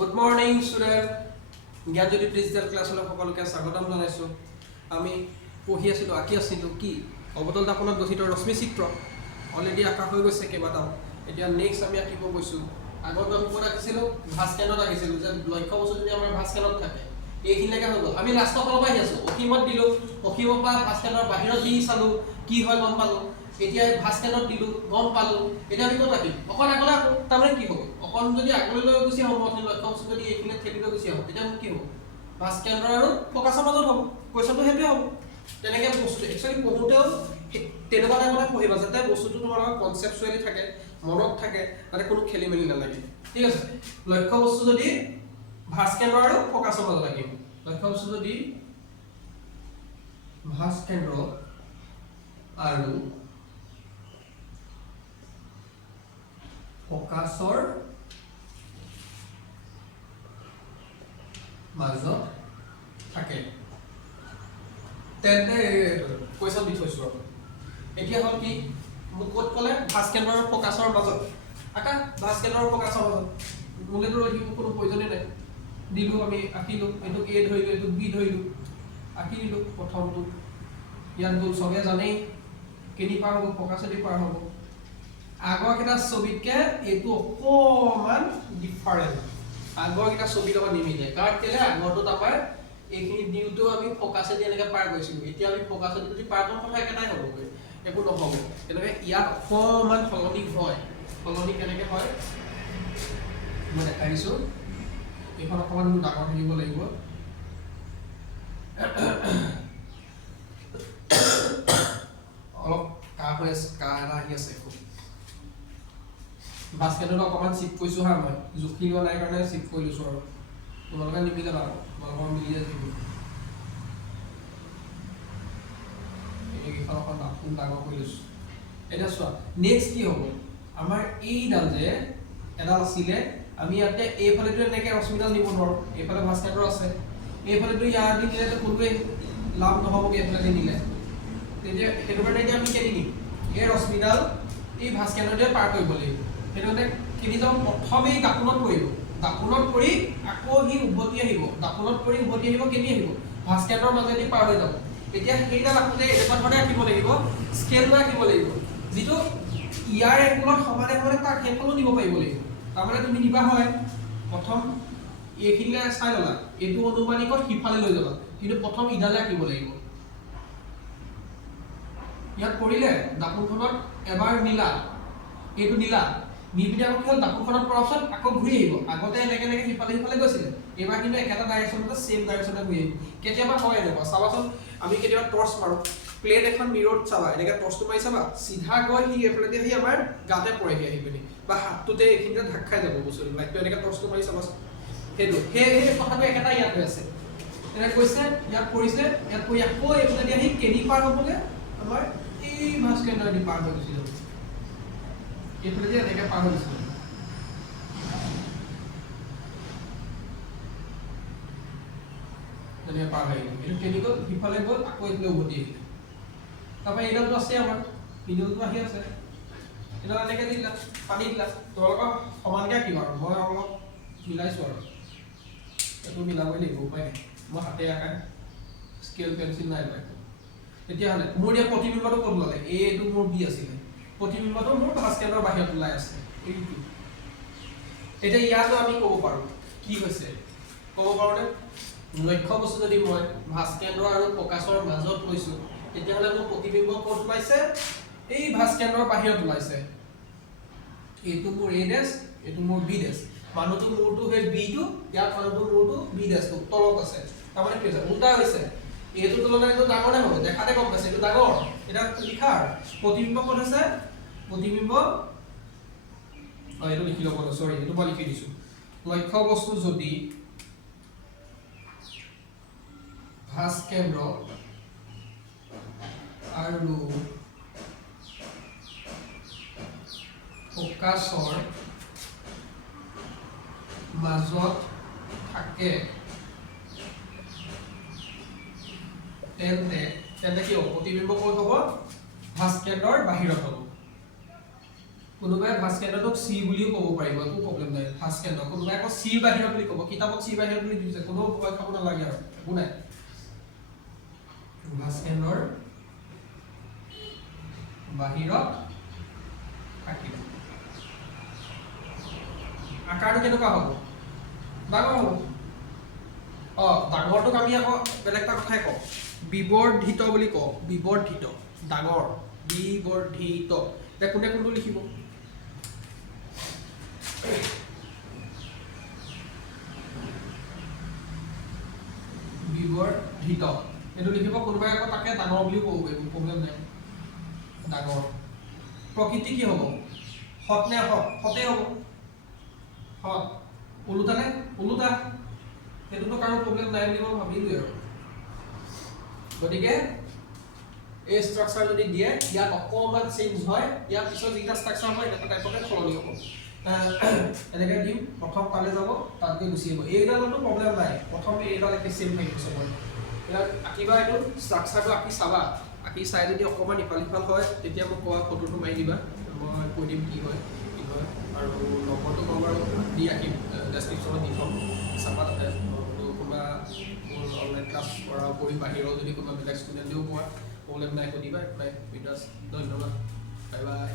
Good morning, student. Gyanjyoti digital ক্লাছলৈ সকলোকে স্বাগতম জনাইছোঁ। আমি পঢ়ি আছিলোঁ, আঁকি আছিলোঁ কি অৱতল দাপনত গঠিত ৰশ্মি চিত্ৰ অলৰেডি আঁকা হৈ গৈছে কেইবাটাও। এতিয়া নেক্সট আমি আঁকিব গৈছোঁ। আগত আমি ক'ত আঁকিছিলোঁ? ভাস্কেনত আঁকিছিলোঁ যে লক্ষ্য বস্তু যদি আমাৰ ভাস্কেনত থাকে এইখিনিলৈকে হৈ গ'ল। আমি লাষ্টৰ ফালৰ পৰা আহি আছোঁ, অসীমত দিলোঁ, অসীমৰ পৰা ভাস্কেনৰ বাহিৰত দি চালোঁ কি হয় গম পালোঁ। এতিয়া ভাস্কেনত দিলোঁ, গম পালোঁ। এতিয়া আমি ক'ত আঁকিম? অকণ আগলৈ আঁকো, তাৰমানে কি হ'ব? অকণ যদি আগলৈ লৈ গুচি আহোঁ মই লক্ষ্য বস্তু যদি এইখিনিত ঠেলি লৈ গুচি আহোঁ তেতিয়া মোৰ কি হ'ব? ভাস্কেন্দ্ৰ আৰু ফকাছৰ মাজত হ'ব। কুৱেশ্যনটো সেইটোৱে হ'ব। তেনেকৈ বস্তু একচুৱেলি পঢ়োঁতেও তেনেকুৱা টাইপতে পঢ়িবা যাতে বস্তুটো তোমাৰ লগত কনচেপচুৱেলি থাকে, মনত থাকে, যাতে কোনো খেলি মেলি নালাগে। ঠিক আছে? লক্ষ্য বস্তু যদি ভাস্কেন্দ্ৰ আৰু ফকাছৰ মাজত আঁকিম। লক্ষ্য বস্তু যদি ভাস্কেন্দ্ৰ আৰু ফকাছৰ মাজত থাকে তেন্তে কুৱেশ্যন দি থৈছোঁ আৰু এতিয়া হ'ল কি মোক ক'ত ক'লে ভাস্কেন্দ্ৰ আৰু ফকাছৰ মাজত আঁকা। ভাস্কেন্দ্ৰ আৰু ফকাছৰ মাজত মোলেতো ৰৈ থাকিব কোনো প্ৰয়োজনেই নাই। দিলোঁ আমি আঁকিলোঁ, এইটোক এ ধৰিলোঁ, এইটোক বি ধৰিলোঁ, আঁকি দিলোঁ। প্ৰথমটো ইয়াত গ'ল, চবে জানেই কেনি পাৰ হ'ব, ফকাছেদি পাৰ হ'ব। আগৰকেইটা ছবিতকৈ এইটো অকণমান ডিফাৰেণ্ট। আগৰকেইটা ছবিৰ লগত নিমিলে, কাৰণ কেলে আগৰটোত আমাৰ এইখিনি দিওঁতেও আমি ফকাছেদি এনেকৈ পাৰ কৰিছিলোঁ। এতিয়া আমি ফকাছেদি যদি পাৰ কৰোঁ কথা একেটাই হ'বগৈ, একো নহ'ব। তেনেকৈ ইয়াত অকণমান সলনি হয়। সলনি কেনেকৈ হয় মই দেখাই দিছোঁ। এইখন অকণমান মোৰ ডাঙৰ থাকিব লাগিব। অলপ কাহ হৈ আছে, কাহ এটা আহি আছে খুব। ভাস্কেন্দ্ৰটো অকণমান চিফ্ট কৰিছোঁ হা, মই জুখি লোৱা নাই কাৰণে চিফ্ট কৰি লৈছোঁ আৰু তোমালোকে নিমিলে বাৰু, তোমালোকৰ মিলি থাকিব। এইকেইখন অকণ ডাঙৰ কৰি লৈছোঁ। এতিয়া চোৱা নেক্সট কি হ'ব, আমাৰ এইডাল যে এডাল আছিলে, আমি ইয়াতে এইফালেতো এনেকৈ ৰশ্মিডাল নিব নোৱাৰোঁ, এইফালে ভাস্কেন্দ্ৰ আছে, এইফালেতো ইয়াৰ দি নিলেতো কোনোৱে লাভ নহ'বগৈ এইফালে দি নিলে। তেতিয়া সেইটো কাৰণে এতিয়া আমি কেনি নিম? এই ৰশ্মিডাল এই ভাস্কেন্দ্ৰটোৱে পাৰ কৰিব লাগিব। সেইটো কাৰণে কেনি যাব? প্ৰথমেই দাপোণত পৰিব, দাপোণত পৰি আকৌ সি উভতি আহিব, দাপোণত পৰি উভতি আহিব, কেনি আহিব? ভাস্কেন্দ্ৰৰ মাজেদি পাৰ হৈ যাব। এতিয়া সেইডাল আঁকোতে এনেকুৱা ধৰণে আঁকিব লাগিব, স্কেল লৈ আঁকিব লাগিব, যিটো ইয়াৰ এংগলত সমানে সমানে তাক সেইফালেও নিব পাৰিব লাগিব। তাৰমানে তুমি নিবা হয় প্ৰথম এইখিনিলে চাই ল'লা, এইটো অনুমানিকত সিফালে লৈ যাবা, কিন্তু প্ৰথম ইডালে আঁকিব লাগিব। ইয়াত পৰিলে দাপোনখনত এবাৰ নিলা, এইটো নিলা, নি পিনে আকৌ কি হ'ল দাপোনখনত পৰাৰ পিছত আকৌ ঘূৰি আহিব। আগতে এনেকৈ এনেকৈ সিফালে সিফালে গৈছিলে, এইবাৰ কিন্তু একেটা ডাইৰেকশ্যনতে ছেম ডাইৰেকশ্যনতে ঘূৰি আহিব। কেতিয়াবা হয় এনেকুৱা, চাবাচোন আমি কেতিয়াবা টৰ্চ মাৰোঁ, প্লেট এখন মিৰত চাবা, এনেকৈ টৰ্চটো মাৰি চাবা, চিধা গৈ সি এইফালেদি আহি আমাৰ গাতে পৰেহি আহি পিনি, বা হাতটোতে এইখিনিতে ঢাক খাই যাব বস্তুটো। লাইটটো এনেকৈ টৰ্চটো মাৰি চাবাচোন, সেইটো সেই কথাটো একেটা ইয়াত হৈ আছে। এনেকৈ কৈছে ইয়াত পৰিছে, ইয়াত পৰি আকৌ এইফালেদি আহি কেনি পাৰ হ'বগৈ? আমাৰ এই ভাস্কেন্দ্ৰদি পাৰ হৈ গুচি যাব। এইফালেদি এনেকৈ পাৰ হৈ গুচি যাব। তেনেকৈ পাৰ হৈ গ'ল, এইটো কেনি গ'ল? সিফালে গ'ল, আকৌ এইফালে উভতি আহিলে। তাৰপৰা এইডালটো আছে আমাৰ, ভিডিঅ'টো আহি আছে, এইডাল এনেকৈ দি দিলা, পানী দিলা। তোমালোকৰ সমানকৈ আঁকিম আৰু মই অলপ মিলাইছোঁ আৰু এইটো মিলাবই লাগিব, উপায় নাই। মই হাতে আঁকা, স্কেল পেঞ্চিল নাই পাই। তেতিয়াহ'লে মোৰ এতিয়া প্ৰতিবিম্বটো ক'ত ওলালে? এইটো মোৰ বি আছিলে, প্ৰতিবিম্বটো মোৰ ভাস্কেন্দ্ৰৰ বাহিৰত ওলাই আছে এইটো। এতিয়া ইয়াতো আমি ক'ব পাৰোঁ কি হৈছে, ক'ব পাৰোঁনে? লক্ষ্য বস্তু যদি মই ভাস্কেন্দ্ৰ আৰু ফকাছৰ মাজত লৈছোঁ, তেতিয়াহ'লে মোৰ প্ৰতিবিম্ব ক'ত ওলাইছে? এই ভাস্কেন্দ্ৰৰ বাহিৰত ওলাইছে। এইটো মোৰ এ ডেছ, এইটো মোৰ বি ডেছ। মানুহটো মূৰটো সেই বিটো, ইয়াত মানুহটো মূৰটো বি ডেছটো তলত আছে। তাৰমানে কি হৈছে? উল্টা হৈছে। এইটো তুলনাত এইটো ডাঙৰ নে হ'ব? দেখাতে গম পাইছে এইটো ডাঙৰ। এতিয়া লিখা আৰু প্ৰতিবিম্ব ক'ত আছে? প্ৰতিবিম্ব এইটো লিখি ল'ব, চৰি এইটো মই লিখি দিছোঁ। লক্ষ্য বস্তু যদি ভাস্কেন্দ্ৰ আৰু ফকাছৰ মাজত থাকে তেন্তে কি হ'ব? প্ৰতিবিম্ব ক'ত হ'ব? ভাস্কেন্দ্ৰৰ বাহিৰত হ'ব। কোনোবাই ভাস্কেন্দ্ৰটোক চি বুলিও ক'ব পাৰিব, একো প্ৰব্লেম নাই। ভাস্কেন্দ্ৰ কোনোবাই আকৌ চিৰ বাহিৰত বুলি ক'ব, কিতাপত চিৰ বাহিৰত বুলি দিছে, কোনো ভয় খাব নালাগে আৰু একো নাই। ভাস্কেন্দ্ৰৰ বাহিৰত থাকিব। আকাৰটো কেনেকুৱা হ'ব? ডাঙৰ হ'ব। ডাঙৰটোক আমি আকৌ বেলেগ এটা কথাই কওঁ, বিবৰ্ধিত বুলি কওঁ। বিবৰ্ধিত, ডাঙৰ, বিবৰ্ধিত। এতিয়া কোনে কোনটো লিখিব? বিবৰ্ধিত এইটো লিখিব। কোনোবাই আকৌ তাকে ডাঙৰ বুলিও ক'ব পাৰিব, প্ৰব্লেম নাই। ডাঙৰ। প্ৰকৃতি কি হ'ব? সৎ নে অসৎ? সতেই হ'ব। সৎ। ওলোটা নে? ওলোটা। সেইটোতো কাৰো প্ৰব্লেম নাই বুলি মই ভাবিলোৱে আৰু। গতিকে এই ষ্ট্ৰাকচাৰ যদি দিয়ে, ইয়াত অকণমান চেঞ্জ হয়, ইয়াৰ পিছত যিটা ষ্ট্ৰাকচাৰ হয় এনেকুৱা টাইপতে সলনি হ'ব। এনেকৈ দিম, প্ৰথম তালৈ যাব, তাত গৈ গুচি আহিব। এইডালতো প্ৰব্লেম নাই, প্ৰথম এইডাল একে চেম থাকিব চবৰে। ইয়াত আঁকিবা, এইটো ষ্ট্ৰাকচাৰটো আঁকি চাবা, আঁকি চাই যদি অকণমান ইফাল সিফাল হয় তেতিয়া মোক কোৱা, ফটোটো মাৰি দিবা, মই কৈ দিম কি হয় কি হয়। আৰু নম্বৰটো কম বাৰু দি আঁকিম, ডেছক্ৰিপশ্যনত দি থ'ম, চাবা তাতে। কোনোবা মোৰ অনলাইন ক্লাছ কৰাৰ উপৰি বাহিৰৰ যদি কোনোবা বেলেগ ষ্টুডেণ্টেও পোৱা, প্ৰব্লেম নাই, সুধিবা। ধন্যবাদ, বাই বাই।